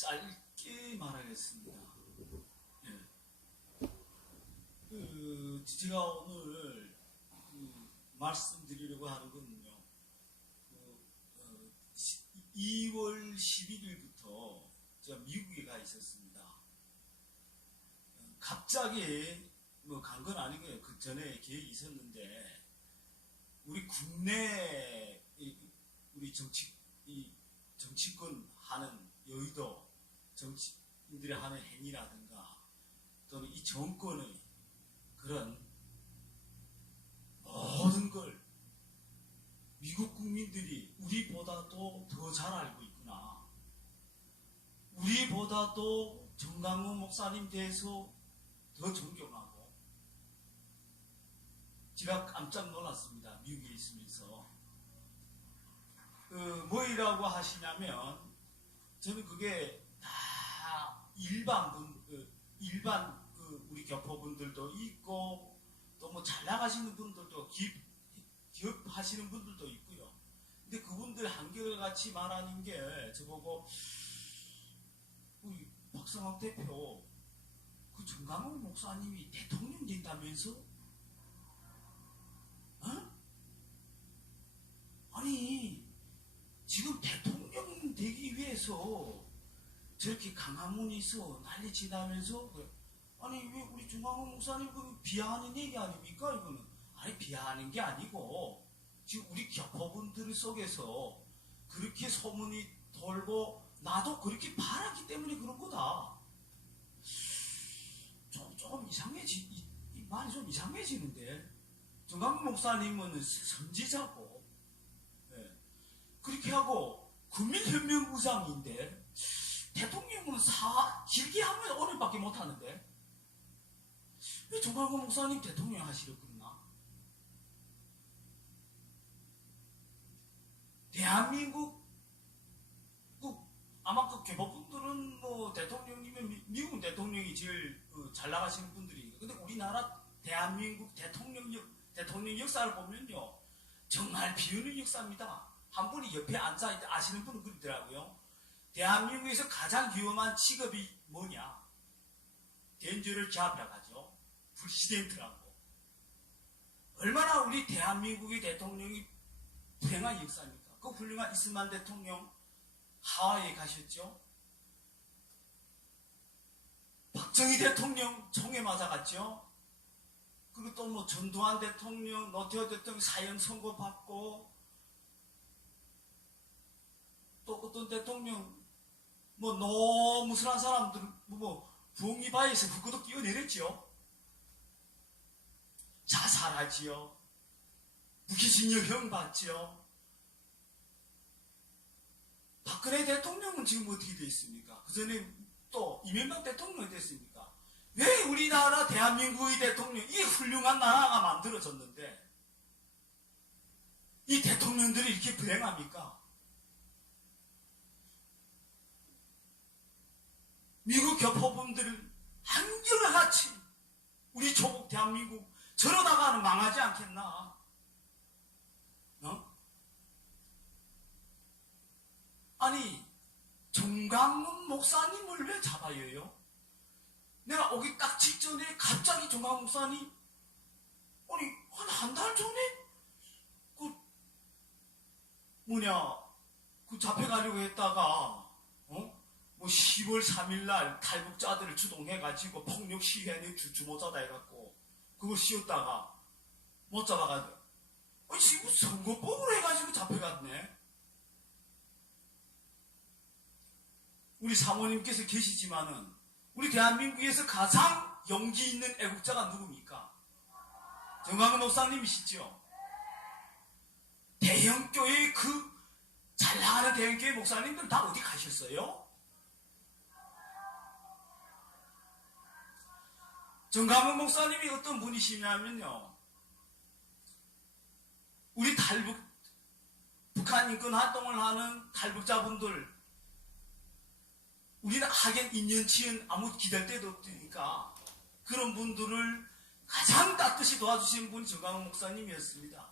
짧게 말하겠습니다. 예. 그, 제가 오늘 그 말씀드리려고 하는 거는요. 그, 어, 시- 2월 11일부터 제가 미국에 가 있었습니다. 어, 갑자기 뭐 간 건 아니고요. 그 전에 계획이 있었는데 우리 국내 이- 우리 정치 이 정치권 하는 여의도 정치인들이 하는 행위라든가 또는 이 정권의 그런 모든 걸 미국 국민들이 우리보다도 더 잘 알고 있구나. 우리보다도 정강훈 목사님 대해서 더 존경하고 제가 깜짝 놀랐습니다. 미국에 있으면서. 그 뭐이라고 하시냐면 저는 그게 다 일반 분, 그 일반 그 우리 교포분들도 있고 또 뭐 잘 나가시는 분들도 기업, 기업 하시는 분들도 있고요. 근데 그분들 한결같이 말하는 게 저보고 우리 박성학 대표 그 정강훈 목사님이 대통령 된다면서? 어? 아니 지금 대통령 되기 위해서 저렇게 강화문에서 난리 치다면서 그, 아니 왜 우리 중앙훈 목사님 그 비하하는 얘기 아닙니까 이거는? 아니 비하하는 게 아니고 지금 우리 교포분들 속에서 그렇게 소문이 돌고 나도 그렇게 바랐기 때문에 그런 거다. 좀, 조금 이상해지 이, 이 말이 좀 이상해지는데. 정강 목사님은 선지자고. 예. 그렇게 하고 국민혁명부장인데 대통령은 사 길게 하면 오늘밖에 못 하는데 왜 정강훈 목사님 대통령 하시려고 그러나? 대한민국 그 아마 그 개법분들은 뭐 대통령이면 미, 미국 대통령이 제일 어, 잘 나가시는 분들이니까 근데 우리나라 대한민국 대통령 역, 대통령 역사를 보면요 정말 비우는 역사입니다. 한 분이 옆에 앉아 있다 아시는 분은 그러더라고요. 대한민국에서 가장 위험한 직업이 뭐냐? 덴저를 잡이라고 하죠. 불시덴트라고. 얼마나 우리 대한민국의 대통령이 불행한 역사입니까? 그 훌륭한 이스만 대통령 하와이에 가셨죠? 박정희 대통령 총에 맞아갔죠? 그리고 또 뭐 전두환 대통령, 노태우 대통령 사형 선고 받고 또 어떤 대통령 뭐 너무 무술한 사람들 뭐 부엉이바에서 흙거도 뛰어내렸지요. 자살하지요. 무기징역형 받지요. 박근혜 대통령은 지금 어떻게 되어 있습니까? 그 전에 또 이명박 대통령이 됐습니까? 왜 우리나라 대한민국의 대통령 이 훌륭한 나라가 만들어졌는데 이 대통령들이 이렇게 불행합니까? 미국 교포분들은 한결같이 우리 조국 대한민국 저러다가는 망하지 않겠나? 어? 아니 정강훈 목사님을 왜 잡아야 해요? 내가 오기 딱 직전에 갑자기 정강훈 목사님 아니 한 한 달 전에 그 뭐냐 그 잡혀가려고 했다가 어? 뭐 10월 3일 날 탈북자들을 주동해가지고 폭력 시위하는 주주모자다 해갖고 그거 씌웠다가 못 잡아가지고 아니 지금 선거법으로 해가지고 잡혀갔네 우리 사모님께서 계시지만은 우리 대한민국에서 가장 용기 있는 애국자가 누굽니까? 정광훈 목사님이시죠? 대형교회 그 잘 나가는 대형교회 목사님들 다 어디 가셨어요? 정강훈 목사님이 어떤 분이시냐면요. 우리 탈북, 북한 인권 활동을 하는 탈북자분들, 우리는 하긴 인연치은 아무 기댈 데도 없으니까 그런 분들을 가장 따뜻이 도와주신 분이 정강훈 목사님이었습니다.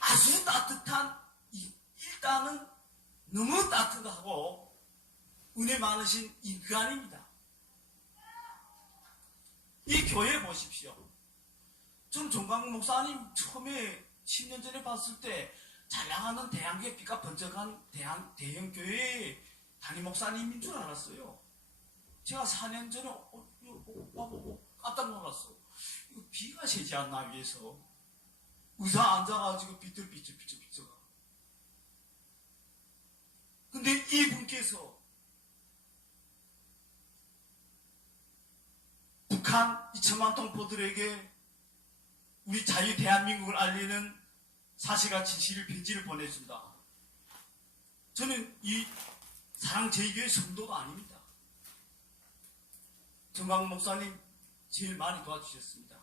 아주 따뜻한, 이- 일단은 너무 따뜻하고 은혜 많으신 인간입니다. 이 교회 보십시오. 전 종강 목사님 처음에 10년 전에 봤을 때 잘 나가는 대한교회 빛과 번쩍한 대한, 대형 교회 담임 목사님인 줄 알았어요. 제가 4년 전에 어, 이거 오빠 보고 깜짝 놀랐어. 이거 비가 새지 않나 위에서 의사 앉아가지고 비틀비틀 비틀비틀가. 근데 이분께서 북한 2천만 동포들에게 우리 자유 대한민국을 알리는 사실과 진실을 편지를 보내준다. 저는 이 사랑 제일교회 성도도 아닙니다. 정광 목사님 제일 많이 도와주셨습니다.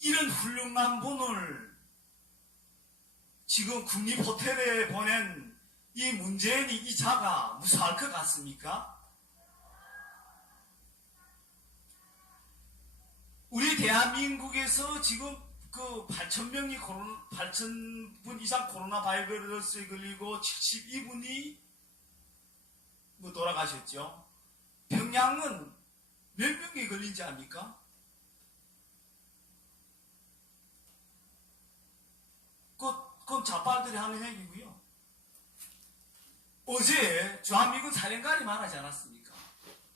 이런 훌륭한 분을 지금 국립호텔에 보낸 이 문재인이 이 자가 무사할 것 같습니까? 우리 대한민국에서 지금 그 8천 명이 코로나 8천 분 이상 코로나 바이러스에 걸리고 72분이 뭐 돌아가셨죠. 평양은 몇 명이 걸린지 압니까? 그, 그건 자빨들이 하는 얘기고요. 어제 주한미군 사령관이 말하지 않았습니까?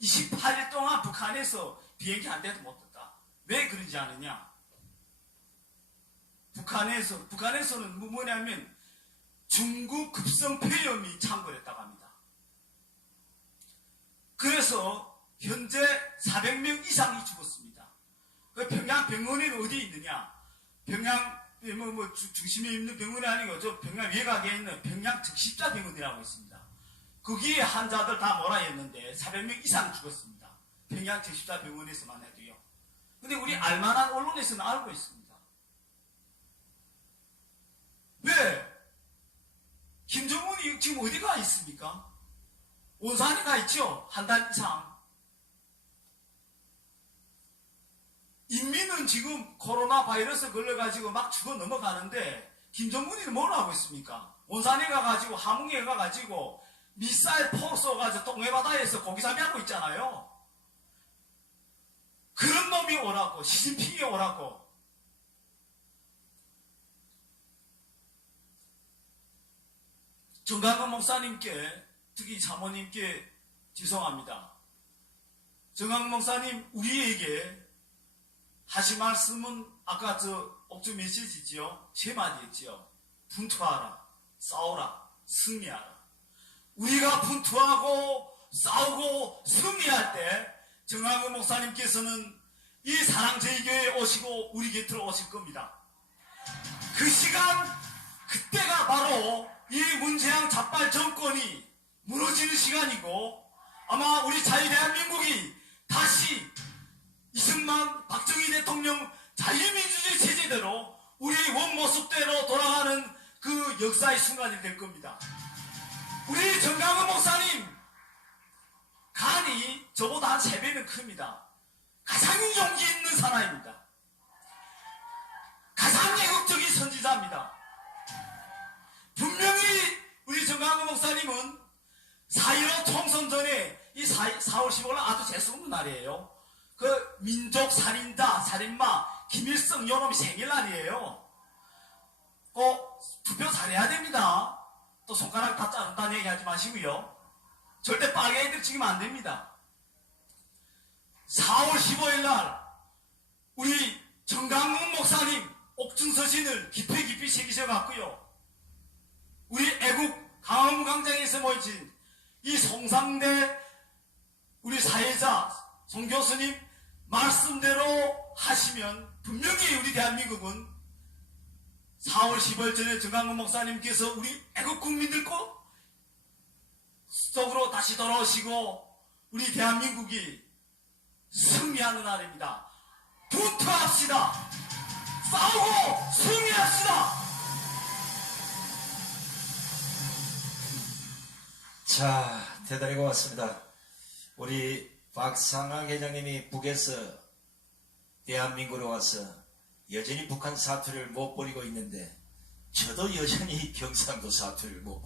28일 동안 북한에서 비행기 한 대도 못 떴다. 왜 그러지 않느냐? 북한에서, 북한에서는 뭐 뭐냐면 중국 급성 폐렴이 창궐했다고 합니다. 그래서 현재 400명 이상이 죽었습니다. 그 평양 병원에는 어디 있느냐? 평양 뭐, 뭐 주- 중심에 있는 병원이 아니고 저 평양 외곽에 있는 평양 특십자 병원이라고 있습니다. 거기에 환자들 다 몰아였는데 400명 이상 죽었습니다. 평양 특십자 병원에서만 해도요. 근데 우리 알만한 언론에서는 알고 있습니다. 왜? 김정은이 지금 어디 가 있습니까? 온산에 가 있죠? 한 달 이상. 인민은 지금 코로나 바이러스 걸려가지고 막 죽어 넘어가는데 김정은이는 뭘 하고 있습니까? 온산에 가가지고 함흥에 가가지고 미사일 포 쏘가지고 동해바다에서 고기잡이 하고 있잖아요. 그런 놈이 오라고 시진핑이 오라고 정강근 목사님께 특히 사모님께 죄송합니다. 정강 목사님 우리에게 하신 말씀은 아까 저 옥주 메시지지요 세 마디였지요 분투하라 싸우라 승리하라 우리가 분투하고 싸우고 승리할 때 정강근 목사님께서는 이 사랑제일교회에 오시고 우리 곁으로 오실 겁니다. 그 시간 그때가 바로 이 문재양 자빨 정권이 무너지는 시간이고 아마 우리 자유 대한민국이 다시 이승만 박정희 대통령 자유민주주의 체제대로 우리 원모습대로 돌아가는 그 역사의 순간이 될 겁니다. 우리 정강은 목사님 간이 저보다 한 3배는 큽니다. 가장 용기 있는 사람입니다. 가장 애국적인 선지자입니다. 분명히 우리 정강훈 목사님은 4.15 총선 전에 이 4, 4월 15일 아주 재수없는 날이에요. 그 민족 살인자, 살인마 김일성 요놈이 생일날이에요. 꼭 투표 잘해야 됩니다. 또 손가락 다 자른다는 얘기 하지 마시고요. 절대 애들 찍으면 안 됩니다. 4월 15일 날 우리 정강훈 목사님 옥중서신을 깊이 깊이 새기셔 갖고요. 우리 애국 강화문 광장에서 모여진 이 송상대 우리 사회자 송 교수님 말씀대로 하시면 분명히 우리 대한민국은 4월 10일 전에 정강훈 목사님께서 우리 애국 국민들 꼭 속으로 다시 돌아오시고 우리 대한민국이 승리하는 날입니다. 분투합시다. 싸우고 승리합시다. 자, 대단히 고맙습니다. 우리 박상학 회장님이 북에서 대한민국으로 와서 여전히 북한 사투를 못 버리고 있는데 저도 여전히 경상도 사투리를 못